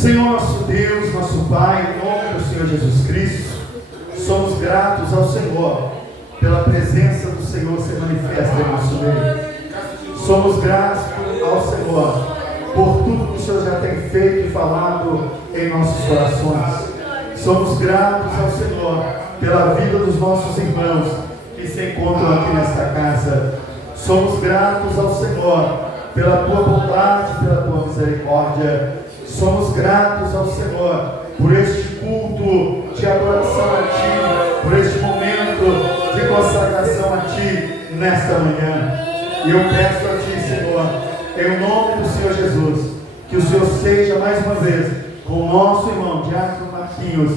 Senhor nosso Deus, nosso Pai, em nome do Senhor Jesus Cristo, somos gratos ao Senhor pela presença do Senhor se manifesta em nosso meio. Somos gratos ao Senhor por tudo que o Senhor já tem feito e falado em nossos corações. Somos gratos ao Senhor pela vida dos nossos irmãos que se encontram aqui nesta casa. Somos gratos ao Senhor pela tua bondade, pela tua misericórdia. Somos gratos ao Senhor por este culto de adoração a Ti, por este momento de consagração a Ti nesta manhã. E eu peço a Ti, Senhor, em nome do Senhor Jesus, que o Senhor seja mais uma vez com o nosso irmão Diácono Marquinhos,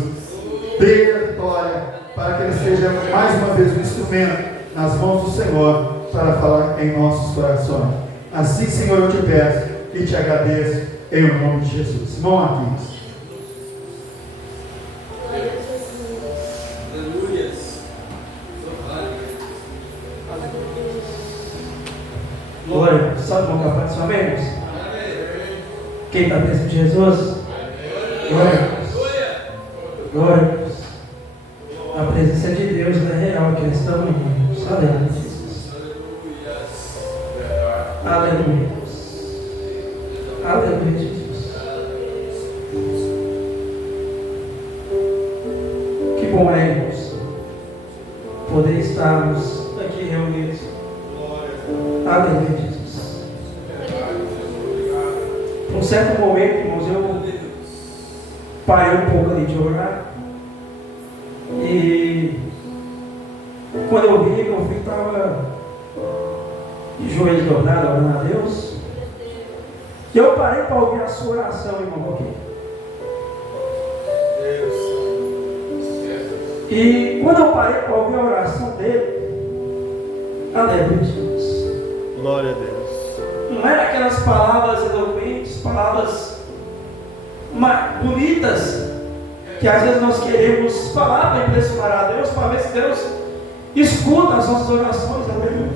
dê a vitória, para que ele seja mais uma vez um instrumento nas mãos do Senhor para falar em nossos corações. Assim, Senhor, eu te peço e te agradeço em nome de Jesus. Irmão Marquinhos. Glória, salve com a paz dos amigos. Quem está preso de Jesus? Glória a Deus. Glória a Deus. A presença de Deus é real aqui nesta manhã. Aleluia, Jesus. Aleluia. Aleluia, Jesus. Que bom é, irmãos, poder estarmos aqui reunidos. Aleluia, Jesus. Por um certo momento, irmãos, eu parei um pouco ali de orar. E quando eu vi, meu filho estava de joelho dobrado, orando a Deus. E eu parei para ouvir a sua oração, irmão, aqui. E quando eu parei para ouvir a oração dele, aleluia, Jesus. Glória a Deus. Não eram aquelas palavras eloquentes, palavras bonitas, que às vezes nós queremos falar para impressionar a Deus, para ver se Deus escuta as nossas orações, aleluia.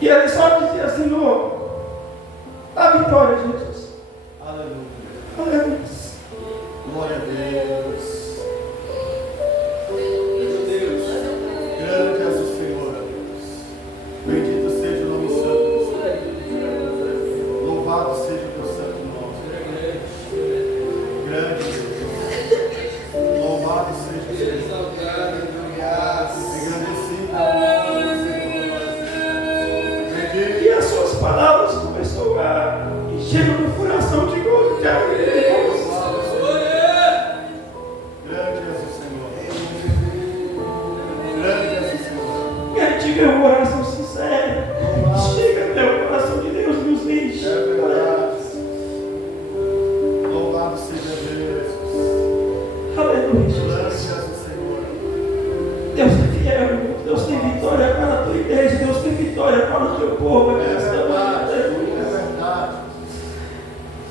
E ele só dizia, Senhor, a vitória de Jesus. Aleluia. Aleluia. Glória a Deus. Meu Deus. Grande és o Senhor, Deus. Bendito seja o nome santo. Louvado seja o teu santo nome. Grande Deus. Louvado seja o Senhor. E as suas palavras começaram a encher o meu coração de gozo, de alegria. Grande és o Senhor. Grande és o Senhor. E aí tive um coração sincero. Chega até o coração de Deus nos enche. É verdade. Louvado seja Deus. Aleluia, Grande Jesus. és o Senhor. Deus é fiel, Deus tem vitória para a tua igreja, Deus tem vitória para o teu povo. É verdade. É verdade.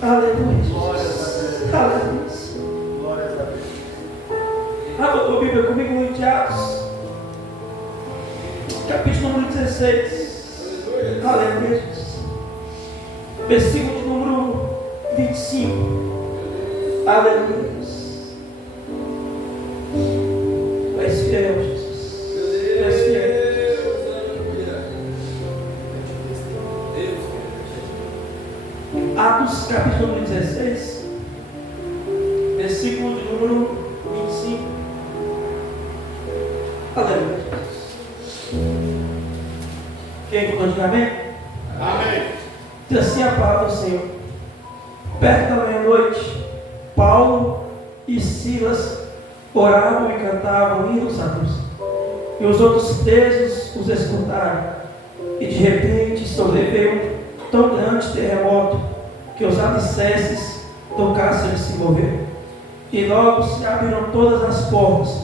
Aleluia, Glórias a Jesus. Deus. Aleluia. Glórias a Deus. Abra a tua Bíblia comigo em Atos, capítulo número 16. Aleluia, Jesus. Versículo de número 25. Aleluia. Tu és fiel, Jesus. Tu és fiel. Atos, capítulo número 16, versículo de número 25. Aleluia. Quem encontrou de amém? Amém. Diz assim a palavra do Senhor. Perto da meia-noite, Paulo e Silas oravam e cantavam hinos a Deus. E os outros presos os escutaram. E de repente sobreveio tão grande terremoto que os alicerces do cárcere se moveram. E logo se abriram todas as portas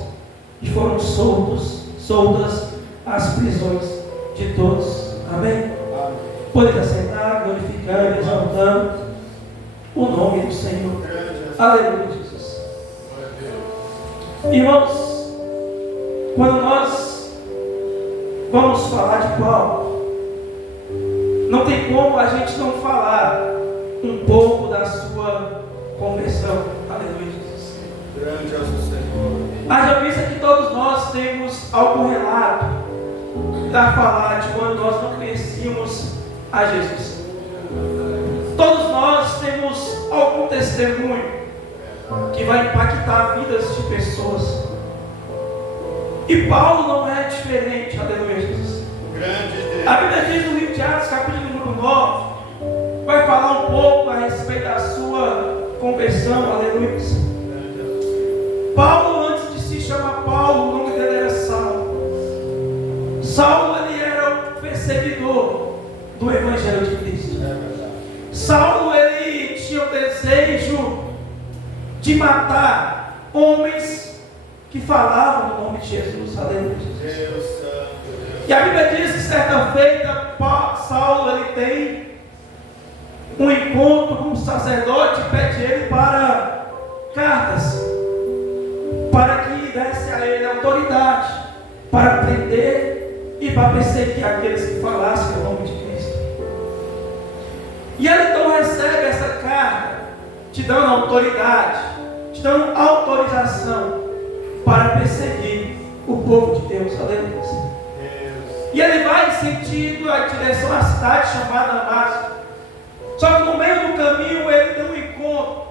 e foram soltas as prisões de todos. Amém? Podem assentar, glorificando, exaltando o nome do Senhor. Aleluia, Jesus. Irmãos, quando nós vamos falar de Paulo, não tem como a gente não falar um pouco da sua conversão. Aleluia, Jesus. Grande és o Senhor. Haja vista que todos nós temos algum relato para falar de quando nós não conhecíamos a Jesus. Todos nós temos algum testemunho que vai impactar vidas de pessoas. E Paulo não é diferente. Aleluia, Jesus. Grande Deus. A Bíblia diz no livro de Atos, capítulo número 9, vai falar um pouco a respeito da sua conversão. Aleluia. Paulo, antes de se chamar Paulo, o nome dele era Saulo. Saulo, ele era o perseguidor do Evangelho de Cristo. Saulo, ele tinha o desejo de matar homens que falavam no nome de Jesus. Aleluia. Deus Santo. E a Bíblia diz que certa feita, Saulo, ele tem um encontro com um sacerdote e pede ele para cartas, para que desse a ele autoridade para prender e para perseguir aqueles que falassem o nome de Cristo. E ele então recebe essa carta, te dando autoridade, te dando autorização para perseguir o povo de Deus. Aleluia. E ele vai em sentido a direção à cidade chamada Damasco. Só que no meio do caminho ele tem um encontro.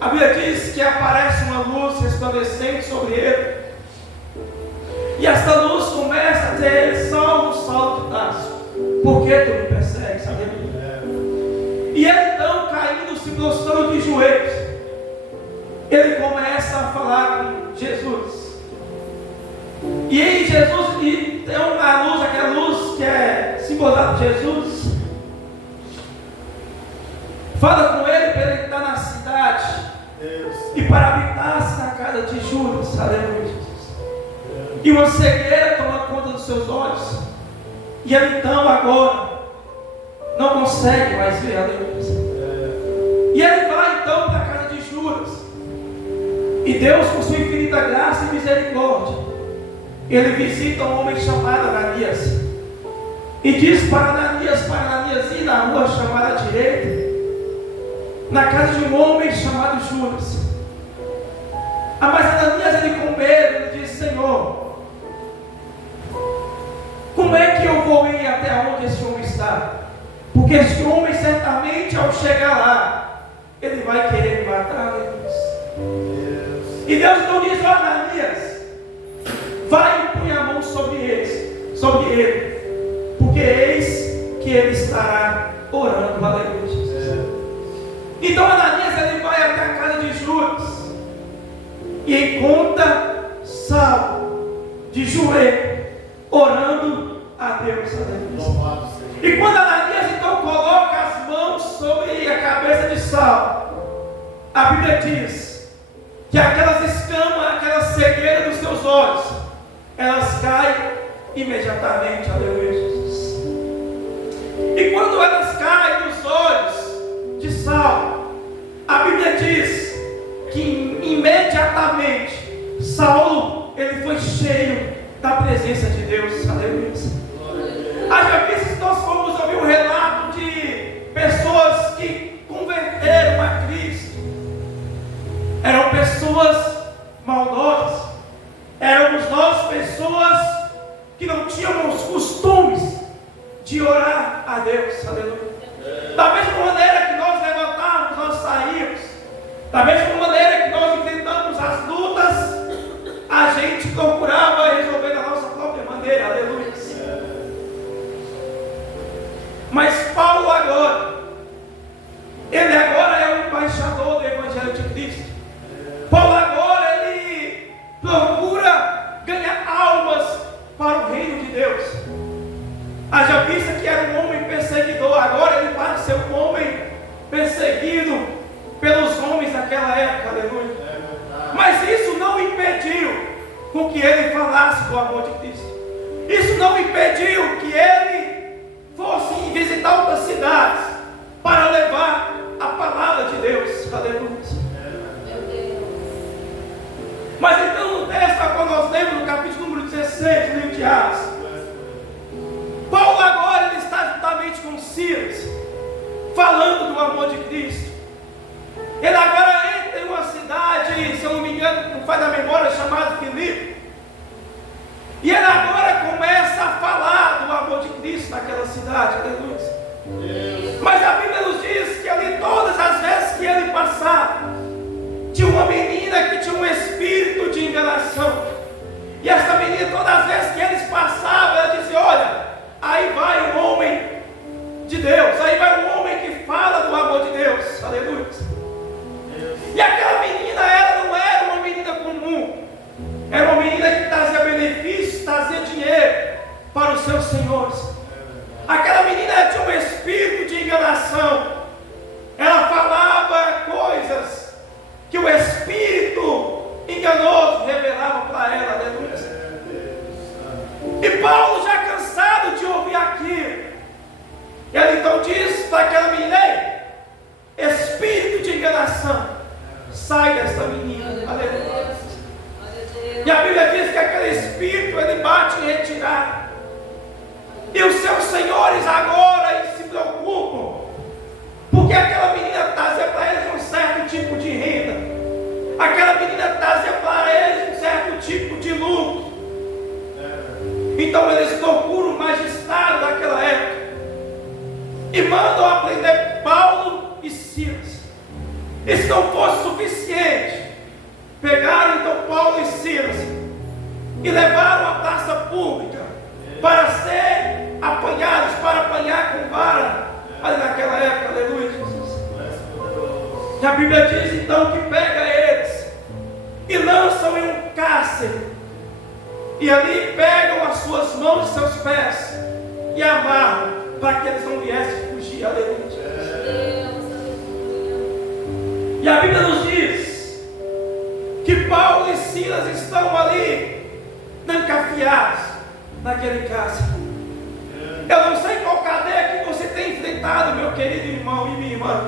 A Bíblia diz que aparece uma luz resplandecente sobre ele. E essa luz começa a dizer: ele, Saulo, Saulo de Tarso, por que tu me persegues? E ele então, caindo, se prostrando de joelhos, ele começa a falar com Jesus. E aí Jesus tem uma luz, aquela luz que é simbolizada por Jesus, fala com ele para ele estar na cidade e para habitar-se na casa de Judas. Aleluia, Jesus. E uma cegueira toma conta dos seus olhos, e ele então agora não consegue mais ver. Aleluia. E ele vai então para a casa de Judas, e Deus, com sua infinita graça e misericórdia, ele visita um homem chamado Ananias e diz para Ananias ir na rua chamada direita, na casa de um homem chamado Judas. Mas Ananias, ele com medo, ele diz: Senhor, como é que eu vou ir até onde esse homem está? Porque esse homem certamente, ao chegar lá, ele vai querer me matar. E Deus então diz: ó Ananias, vai e põe a mão sobre ele, porque eis que ele estará orando. Aleluia, Jesus. Então Ananias, ele vai até a casa de Judas e encontra Saulo de joelho, orando a Deus. Aleluia. E quando Ananias então coloca as mãos sobre a cabeça de Saulo, a Bíblia diz que aquelas escamas, aquela cegueira dos seus olhos, elas caem imediatamente. Aleluia, Jesus. E quando elas caem dos olhos de Saulo, a Bíblia diz que imediatamente Saulo, ele foi cheio da presença de Deus. Aleluia. Haja vista que nós fomos ouvir um relato de pessoas que converteram a Cristo. Eram pessoas maldosas. Éramos nós pessoas que não tínhamos costumes de orar a Deus. Aleluia. Da mesma maneira que nós levantávamos, nós saímos. Da mesma maneira que nós enfrentamos as lutas, a gente procurava resolver da nossa própria maneira. Aleluia. Mas Paulo agora, ele agora é o embaixador do Evangelho de Cristo. Paulo agora, ele procura ganhar almas para o reino de Deus. Haja vista que era um homem perseguidor, agora ele passa a ser um homem perseguido pelos homens daquela época. Aleluia. Mas isso não impediu com que ele falasse do amor de Cristo. Isso não impediu que ele fosse visitar outras cidades para levar a palavra de Deus. Aleluia. Mas então no texto, quando nós lemos no capítulo número 16 do livro de Atos, Paulo agora ele está juntamente com Silas, falando do amor de Cristo. Ele agora entra em uma cidade, se eu não me engano, não faz da memória, chamada Filipe. E ele agora começa a falar do amor de Cristo naquela cidade, aleluia. Mas a Bíblia nos diz que ali, todas as vezes que ele passava, tinha uma menina que tinha um espírito de enganação. E essa menina, todas as vezes que eles passavam, ela dizia: olha, aí vai um homem de Deus, aí vai um homem que fala do amor de Deus, aleluia. E aquela menina, ela não era uma menina comum, era uma menina que trazia benefícios, trazia dinheiro para os seus senhores. Aquela menina tinha um espírito de enganação, ela falava coisas que o espírito enganoso revelava para ela, aleluia. E Paulo, já cansado de ouvir aquilo, ele então diz para aquela menina: ei, espírito de enganação, sai desta menina, aleluia. E a Bíblia diz que aquele espírito, ele bate em retirada. E os seus senhores agora eles se preocupam, porque aquela menina trazia para eles um certo tipo de renda, aquela menina trazia para eles um certo tipo de lucro. Então eles procuram o magistrado daquela época e mandam aprender Paulo e Silas. E se não fosse suficiente, pegaram então Paulo e Silas e levaram à praça pública para ser apanhados, para apanhar com vara, ali naquela época, aleluia, Jesus. E a Bíblia diz então que pega eles e lançam em um cárcere, e ali pegam as suas mãos e seus pés e amarram para que eles não viessem fugir, aleluia. E a Bíblia nos diz que Paulo e Silas estão ali trancafiados naquele cárcere. Eu não sei qual cadeia que você tem enfrentado, meu querido irmão e minha irmã.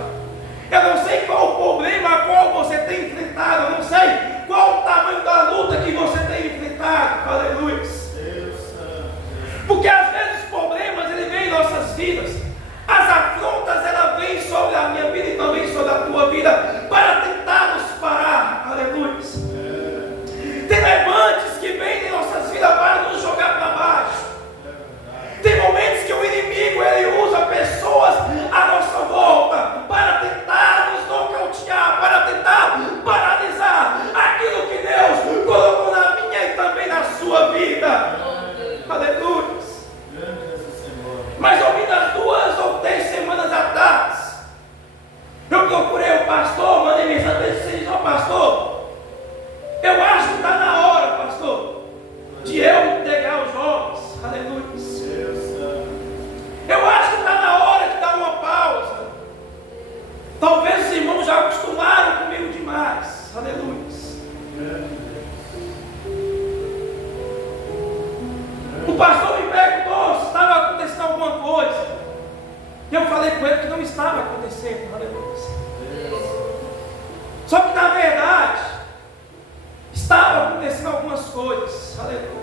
Eu não sei qual o problema a qual você tem enfrentado. Eu não sei qual o tamanho da luta que você tem enfrentado. Aleluia. Porque às vezes os problemas ele vem em nossas vidas. As afrontas elas vêm sobre a minha vida e também sobre a tua vida para tentar nos parar. Aleluia. Tem levantes que vêm em nossas vidas para nos jogar para baixo. Tem momentos que o inimigo ele usa pessoas à nossa volta para tentar nos nocautear, para tentar paralisar aquilo que Deus colocou na minha e também na sua vida. Aleluia. Mas ouvindo as 2 ou 3 semanas atrás, eu procurei o pastor, mandei mensagem para ele e disse: ó pastor, eu acho que está na hora, pastor, de eu entregar os jovens. Aleluia. Eu acho que está na hora de dar uma pausa. Talvez os irmãos já acostumaram comigo demais. Aleluia. O pastor me perguntou se estava acontecendo alguma coisa. E eu falei com ele que não estava acontecendo. Aleluia. Só que na verdade estava acontecendo algumas coisas. Aleluia.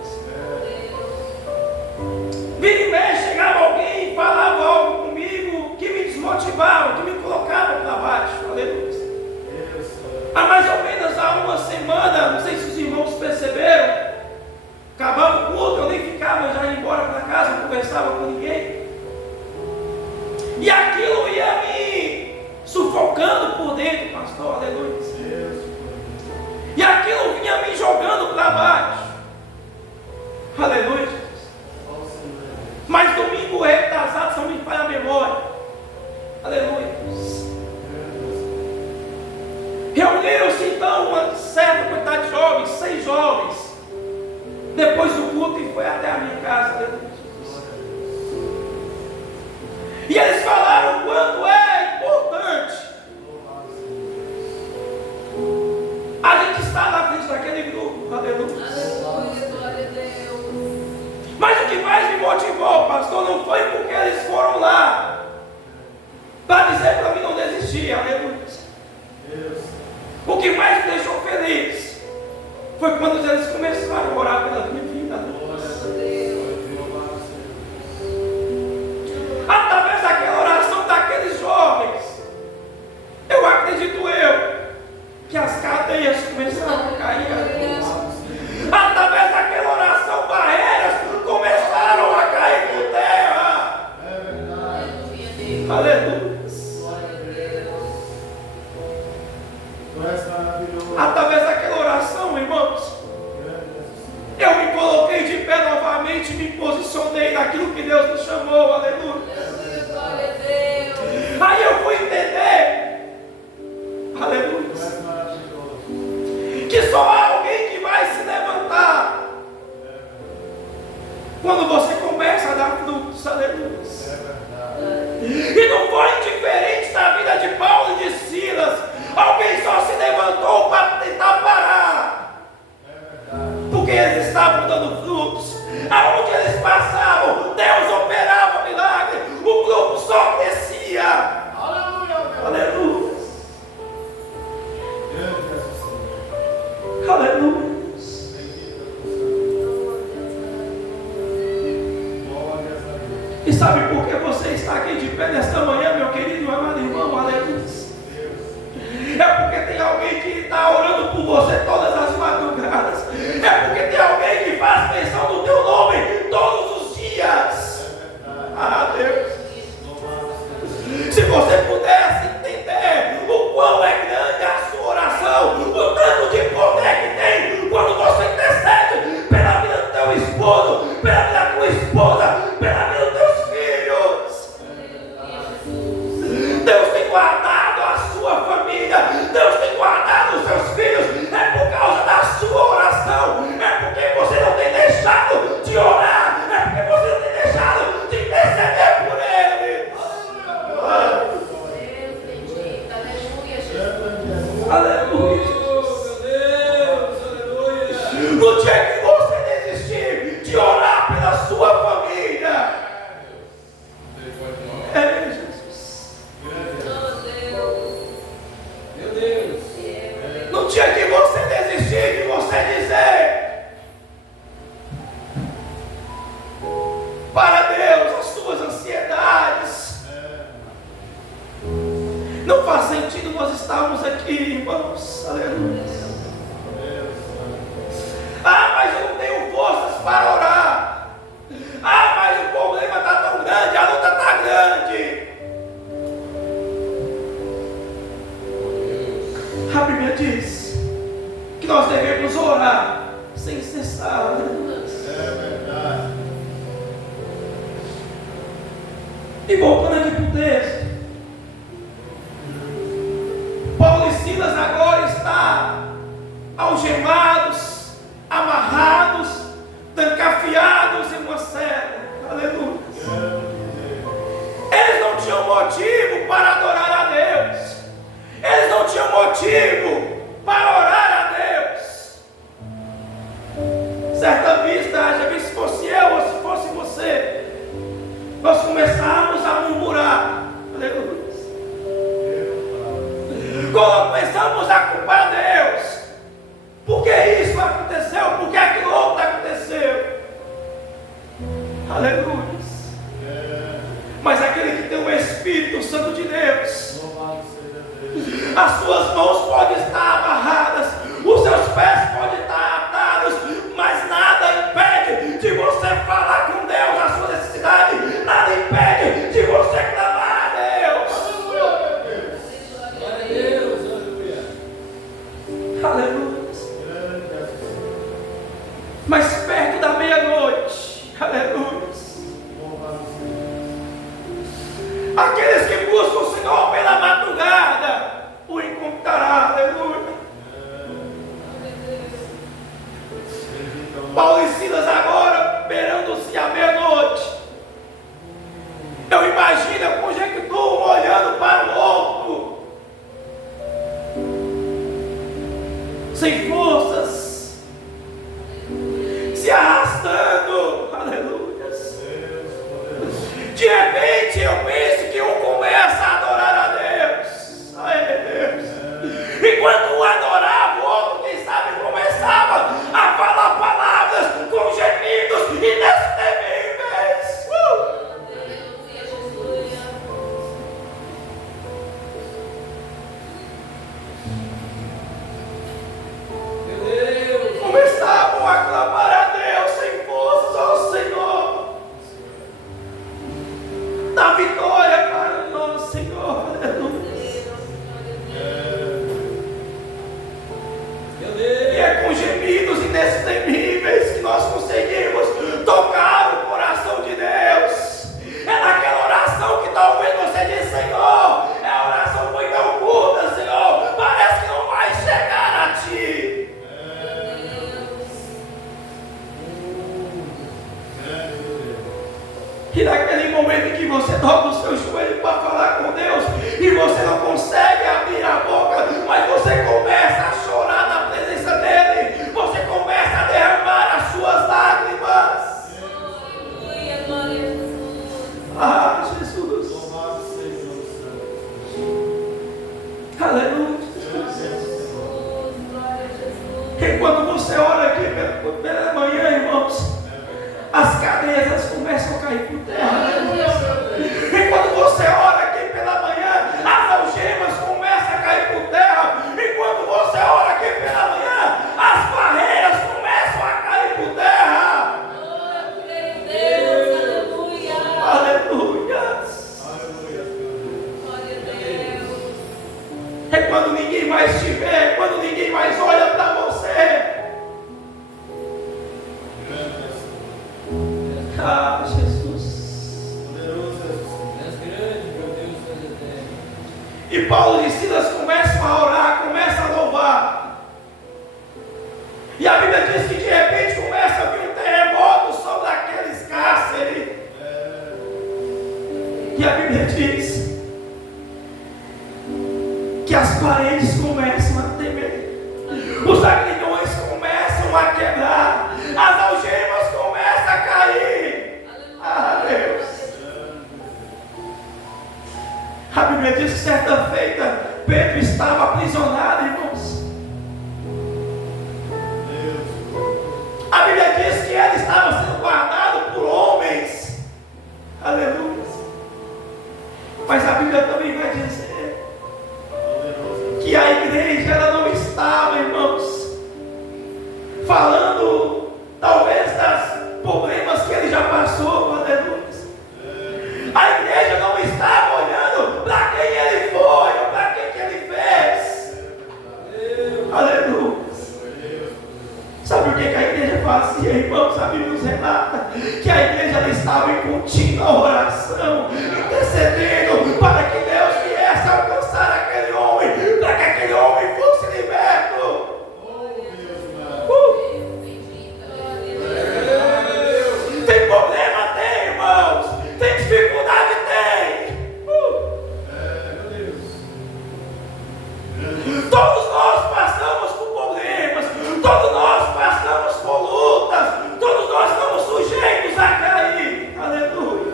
Vira e mexe, chegava alguém e falava algo comigo que me desmotivava, que me colocava para baixo. Aleluia. Há mais ou menos há uma semana, não sei se os irmãos perceberam, acabava o culto, eu nem ficava, eu já ia embora para casa, não conversava com ninguém. E aquilo ia me sufocando por dentro, pastor. Aleluia. E aquilo vinha me jogando para baixo. Aleluia. Mas domingo retrasado, se não me falha a memória, aleluia, reuniram-se então uma certa quantidade de jovens, 6 jovens, depois do culto, e foi até a minha casa, aleluia. E eles falaram quanto é importante a gente estar na frente daquele grupo, aleluia. naquilo que Deus nos chamou, aleluia. Aí eu fui entender, aleluia, que só há alguém que vai se levantar quando você começa a dar frutos, aleluia. E não foi diferente na vida de Paulo e de Silas. Alguém só se levantou para tentar parar, porque eles estavam dando frutos. Aonde eles passavam, Deus operava milagre. O grupo só crescia. Aleluia. Aleluia. E sabe por que você está aqui de pé nesta manhã, meu querido e amado irmão? Aleluia. É porque tem alguém que está orando por você todas as madrugadas. É porque tem alguém que faz menção do teu nome todos os dias. Ah, Deus. Se você pudesse entender o quão é grande a sua oração, o tanto de poder que tem quando você intercede pela vida do teu esposo, pela vida da tua esposa, pela vida dos teus filhos. Deus tem guardado a sua família, Deus tem guardado os seus filhos. É por causa da sua oração, é porque você não tem deixado de orar, é porque você não tem deixado de interceder por ele. Aleluia. No dia que você desistir de orar pela sua família, é Jesus. No dia que você desistir de você dizer para Deus as suas ansiedades, não faz sentido nós estarmos aqui, irmãos. Aleluia. Ah, mas eu não tenho forças para orar. Ah, mas o problema está tão grande, a luta está grande. A Bíblia diz que nós devemos orar sem cessar. E voltando aqui para o texto, Paulo e Silas agora estão algemados, amarrados, trancafiados em uma cela. Aleluia. Eles não tinham motivo para adorar a Deus. Eles não tinham motivo para orar a Deus. Certa vista, já vi se fosse eu ou se fosse você, nós começamos a murmurar. Aleluia. Quando começamos a culpar Deus, por que isso aconteceu? Por que aquilo outro aconteceu? Aleluia. Mas aquele que tem o Espírito Santo de Deus, as suas mãos podem estar amarradas, os seus pés podem estar atados, mas nada impede de você falar com Deus a sua necessidade, nada impede de você clamar a Deus. Aleluia. Mas perto da meia-noite, aleluia, aqueles que buscam o Senhor pela madrugada o encontrará. Aleluia. Paulo e Silas agora, beirando-se à meia-noite, eu imagino, eu conjecturo, um olhando para o outro, sem forças, se arrastando. Aleluia. De repente eu penso que um começa a adorar a Deus. Ai, Deus. Enquanto um adorava, o outro, quem sabe, começava a falar palavras com gemidos inexprimíveis. Começavam a clamar a Deus sem forças ao Senhor. Da vitória para nós, Senhor. Aleluia. E é com gemidos inexprimíveis que nós conseguimos tocar o coração de Deus. E naquele momento em que você dobra o seu joelho para falar com Deus, e você não consegue abrir a boca, mas você começa a chorar na presença dEle, você começa a derramar as suas lágrimas. Ah, Jesus. Aleluia. Enquanto você ora aqui pela manhã, irmãos, as cadeias começam a cair por terra. Enquanto você ora aqui pela manhã, as algemas começam a cair por terra. Enquanto você ora aqui pela manhã, as barreiras começam a cair por terra. Aleluia. É quando ninguém mais te vê, quando ninguém mais olha para você. Ah, Jesus. E Paulo e Silas começam a orar, começam a louvar. E a Bíblia diz que de repente começa a vir um terremoto sobre aqueles cárceres. E a Bíblia diz que as paredes começam a tremer, os aguilhões começam a quebrar, as algemas começam a cair. Ah, Deus. A Bíblia diz que certa feita Pedro estava aprisionado, irmãos. A Bíblia diz que ele estava sendo guardado por homens. Aleluia. Mas a Bíblia também vai dizer que a igreja ela não estava, irmãos, falando talvez dos problemas que ele já passou. Aleluia. A igreja não estava olhando para quem ele foi ou para quem que ele fez. Aleluia. Sabe o que a igreja fazia, irmãos? A Bíblia nos relata que a igreja ela estava em contínua oração, intercedendo para que Deus viesse alcançar aquele homem, para que aquele homem fosse liberto. Tem problema? Tem, irmãos. Tem dificuldade? Tem. Todos nós passamos por problemas, todos nós passamos por lutas, todos nós estamos sujeitos a cair. Aleluia.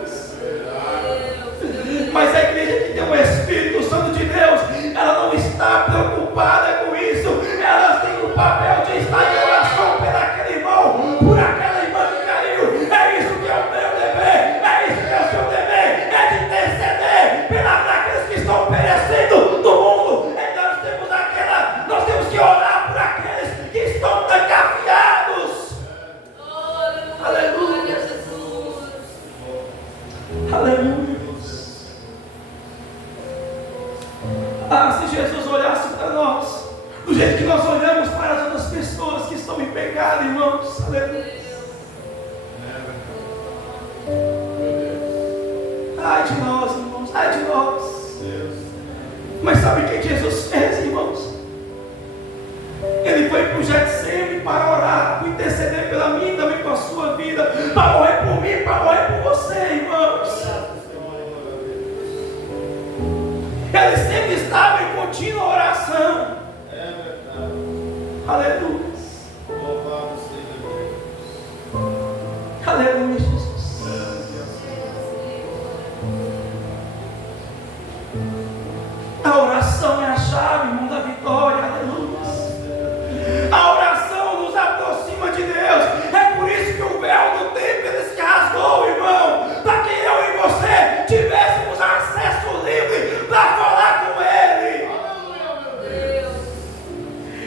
Mas a igreja que tem o Espírito Santo de Deus, ela não está preocupada com isso. Ela tem o papel de estar em oração por aquele irmão, por aquela irmã que caiu. É isso que é o meu dever, é isso que é o seu dever, é de interceder pelos que estão perecendo do mundo. Então nós temos que orar por aqueles que estão trancafiados. Aleluia. Aleluia. Ah, se Jesus olhasse para nós do jeito que nós olhamos para as outras pessoas que estão em pecado, irmãos. Aleluia. Ai de nós, irmãos, ai de nós. Mas sabe o que Jesus fez, irmãos? Ele foi para o Getsemane para orar, para interceder pela minha e também pela sua vida, para morrer por mim, para morrer por você, irmãos. Ele sempre estava em contínua oração. Aleluia. Aleluia, Jesus. A oração é a chave, irmão, da vitória. Aleluia. A oração nos aproxima de Deus. É por isso que o véu do templo ele se rasgou, irmão, para que eu e você tivéssemos acesso livre para falar com Ele.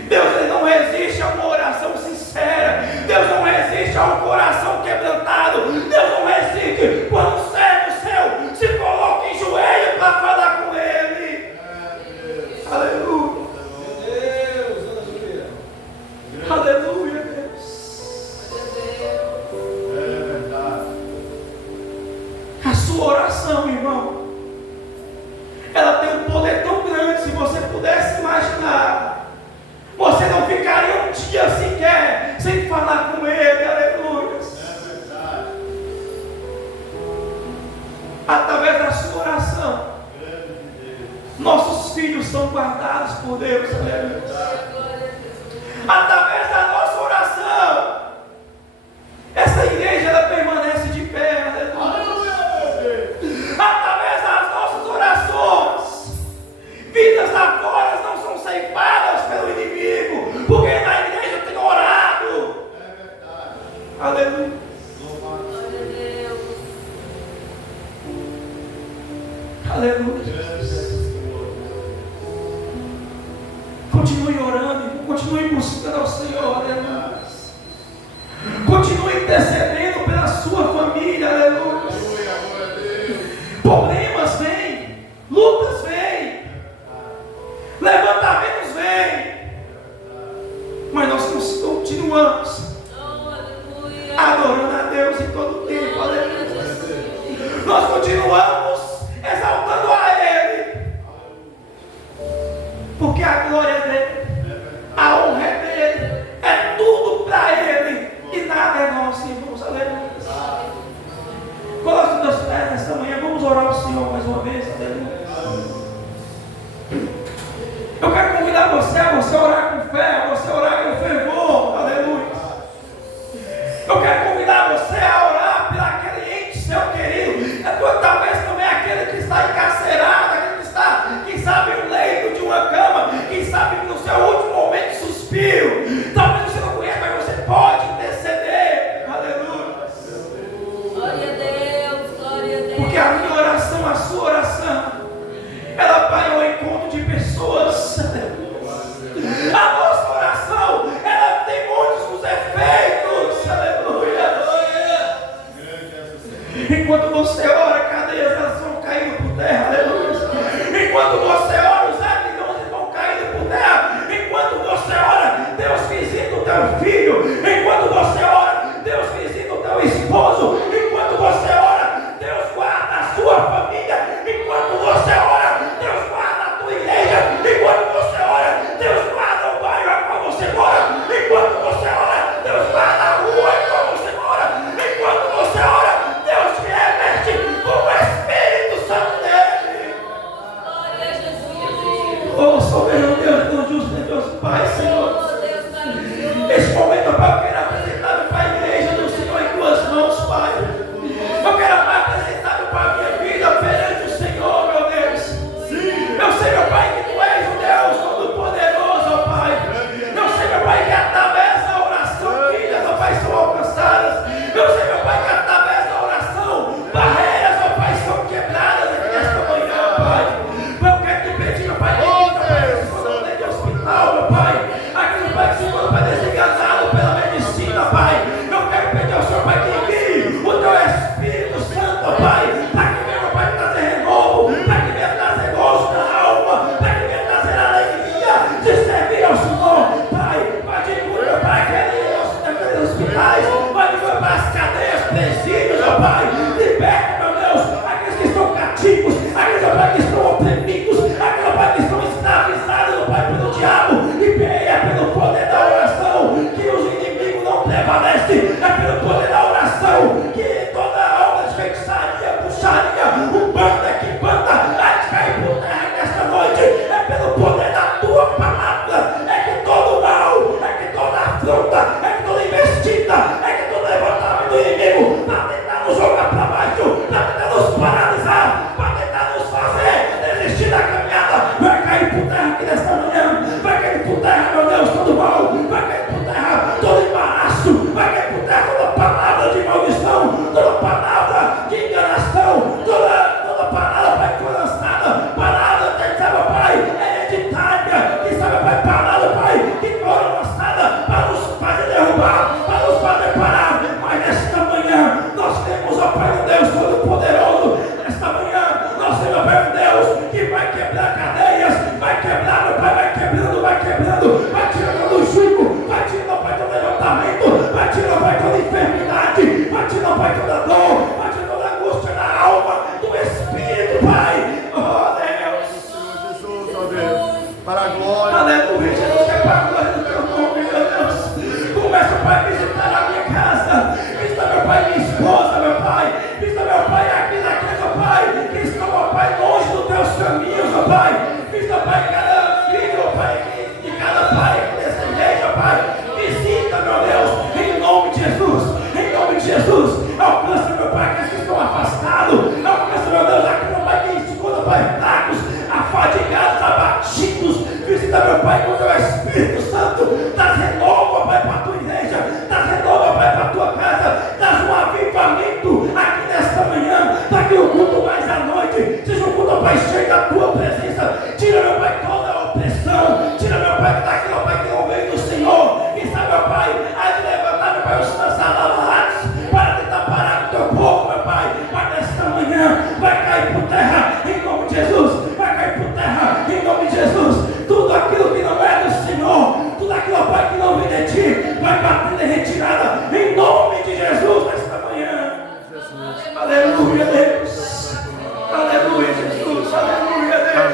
Deus ele não resiste a uma oração sincera. Deus não resiste a um coração quebrantado. Deus não resiste quando um servo seu se coloca em joelho para falar com Ele. Aleluia. Aleluia, Deus. É verdade. A sua oração, irmão, ela tem um poder tão grande. Se você pudesse imaginar, você não ficaria um dia sequer sem falar com Ele. Aleluia. É verdade. Nossos filhos são guardados por Deus, através da nossa oração. Essa igreja ela permanece de pé, através das nossas orações. Vidas lá fora não são ceifadas pelo inimigo, porque na igreja tem orado. Aleluia. Aleluia. Continue orando, continue buscando ao Senhor, aleluia. Continue intercedendo pela sua família, aleluia. Problemas vêm, lutas vêm, levantamentos vêm, mas nós continuamos adorando a Deus em todo o tempo, aleluia. Nós continuamos exaltando a Ele, porque a glória é dele, a honra é dele, é tudo para Ele e nada é nosso, irmãos, aleluia. Coloque os teus pés nesta manhã, vamos orar ao Senhor mais uma vez, aleluia. Eu quero convidar você a você orar com fé, a você orar com fervor, aleluia. Eu quero convidar você a orar por aquele ente seu querido, talvez também aquele que está encarcerado, aquele que está, quem sabe, no leito de uma cama, quem sabe no seu último momento de suspiro. Talvez você não conheça, mas você pode interceder, aleluia. Glória a Deus, glória a Deus. Porque a minha oração, a sua oração, ela vai ao encontro de pessoas. A nossa oração, ela tem muitos efeitos, aleluia. Enquanto você ora, cadeias elas vão caindo por terra, aleluia. Enquanto você ora, os aguilhões vão caindo por terra. Enquanto você ora, Deus visita o teu filho. Enquanto você ora, Deus visita o teu esposo. Enquanto você ora, Deus guarda a sua família.